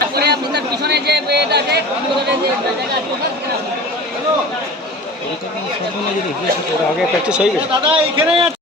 তারপরে আপনি তার পিছনে যে এটা আছে আগে প্র্যাকটিস হয়ে গেছে।